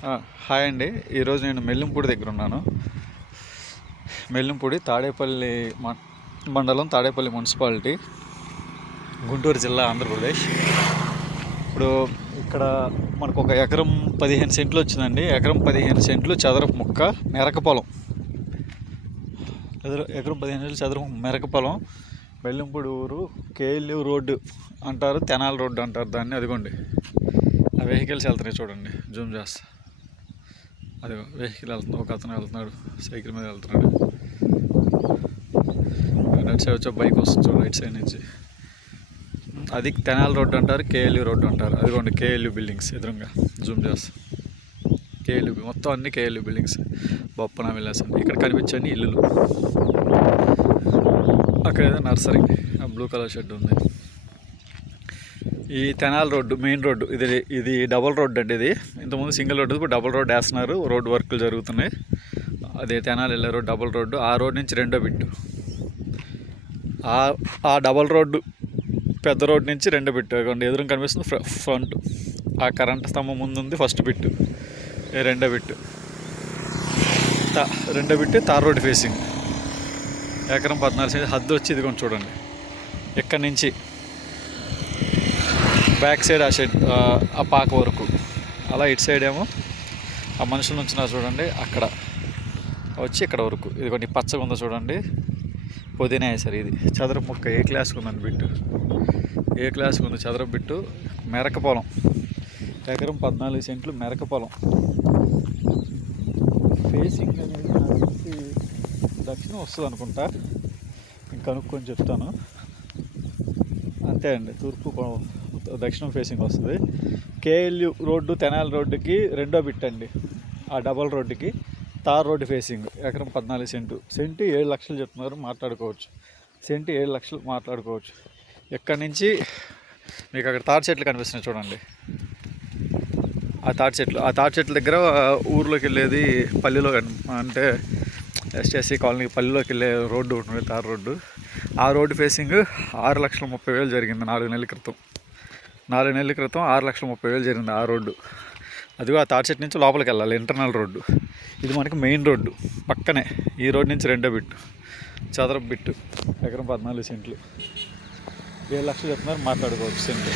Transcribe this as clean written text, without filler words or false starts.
Hi అండి. ఈరోజు నేను మెల్లింపూడి దగ్గర ఉన్నాను. మెల్లింపూడి తాడేపల్లి మండలం, తాడేపల్లి మున్సిపాలిటీ, గుంటూరు జిల్లా, ఆంధ్రప్రదేశ్. ఇప్పుడు ఇక్కడ మనకు ఒక ఎకరం 15 సెంట్లు వచ్చిందండి. ఎకరం 15 సెంట్లు చదరపు ముక్క మెరక పొలం. ఎకరం 15 సెంట్లు చదరపు మెరక పొలం. మెల్లింపూడి ఊరు, కేఎల్యూ రోడ్డు అంటారు, తెనాలి రోడ్డు అంటారు దాన్ని. అదిగోండి ఆ వెహికల్స్ వెళ్తున్నాయి చూడండి, జూమ్ చేస్తా. అది వెహికల్ వెళ్తున్నాడు, ఒక అతను వెళ్తున్నాడు, సైకిల్ మీద వెళ్తున్నాడు. అటు సైడ్ వచ్చే బైక్ వస్తుంది చూడండి, రైట్ సైడ్ నుంచి. అది తెనాలి రోడ్డు అంటారు, కేఎల్యూ రోడ్డు అంటారు. అదిగోండి కేఎల్యూ బిల్డింగ్స్ ఎదురుగా, జూమ్ చేస్తా. కేఎల్యూ మొత్తం అన్ని కేఎల్యూ బిల్డింగ్స్. బొప్పన విలాసండి. ఇక్కడ కనిపించండి ఇల్లులు. అక్కడ ఏదో నర్సరీ, బ్లూ కలర్ షెడ్ ఉంది. ఈ తెనాలి రోడ్డు మెయిన్ రోడ్డు. ఇది డబుల్ రోడ్డు అండి. ఇది ఇంతకుముందు సింగిల్ రోడ్డు, ఇప్పుడు డబుల్ రోడ్డు వేస్తున్నారు. రోడ్డు వర్కులు జరుగుతున్నాయి. అదే తెనాలి వెళ్ళే రోడ్డు, డబుల్ రోడ్డు. ఆ రోడ్డు నుంచి రెండో బిట్టు. ఆ డబుల్ రోడ్డు పెద్ద రోడ్డు నుంచి రెండో బిట్టు. ఎదురు కనిపిస్తుంది ఫ్రంట్. ఆ కరెంట్ స్తంభం ముందు ఉంది ఫస్ట్ బిట్టు, రెండో బిట్టు. రెండో బిట్టు తార్ రోడ్డు ఫేసింగ్. ఎకరం 14 సెంట్లు హద్దు వచ్చి ఇది కొంచెం చూడండి. ఇక్కడి నుంచి బ్యాక్ సైడ్ ఆ షెడ్, ఆ పాక వరకు. అలా ఇటు సైడ్ ఏమో ఆ మనుషుల నుంచి చూడండి, అక్కడ వచ్చి ఇక్కడ వరకు. ఇది కొన్ని పచ్చగా ఉందో చూడండి, పుదీనా వేసారు. ఇది చదరపు ముక్క. ఏ క్లాస్కి ఉందండి బిట్టు, ఏ క్లాస్కి ఉంది చదరపు బిట్టు. మెరక పొలం, ఎకరం 14 సెంట్లు మెరక పొలం. ఫేసింగ్ అనేది నాకు తెలిసి దక్షిణం వస్తుంది అనుకుంటా, ఇంకా కనుక్కొని చెప్తాను. అంతే అండి, తూర్పు దక్షిణం ఫేసింగ్ వస్తుంది. కేఎల్యూ రోడ్డు తెనాలి రోడ్డుకి రెండో బిట్ అండి. ఆ డబల్ రోడ్డుకి తార్ రోడ్డు ఫేసింగ్. ఎకరం 14 సెంటు. సెంటు 7 లక్షలు చెప్తున్నారు, మాట్లాడుకోవచ్చు. సెంటు 7 లక్షలు మాట్లాడుకోవచ్చు. ఎక్కడి నుంచి మీకు అక్కడ తాటి చెట్లు కనిపిస్తున్నాయి చూడండి, ఆ తాటి చెట్ల దగ్గర ఊర్లోకి వెళ్ళేది పల్లెలో, అంటే ఎస్టీఎస్సీ కాలనీ పల్లెలోకి వెళ్ళే రోడ్డు ఉంటుంది, తార్ రోడ్డు. ఆ రోడ్డు ఫేసింగ్ 6,30,000 జరిగింది 4 నెలల క్రితం. 4 నెలల క్రితం 6,30,000 జరిగింది ఆ రోడ్డు. అదిగో ఆ తాటి చెట్టు నుంచి లోపలికి వెళ్ళాలి, ఇంటర్నల్ రోడ్డు. ఇది మనకి మెయిన్ రోడ్డు పక్కనే. ఈ రోడ్డు నుంచి రెండో బిట్టు, చదరపు బిట్టు. ఎకరం 14 సెంట్లు. 7 లక్షలు చెప్తున్నారు, మాట్లాడుకోవచ్చు సెంటు.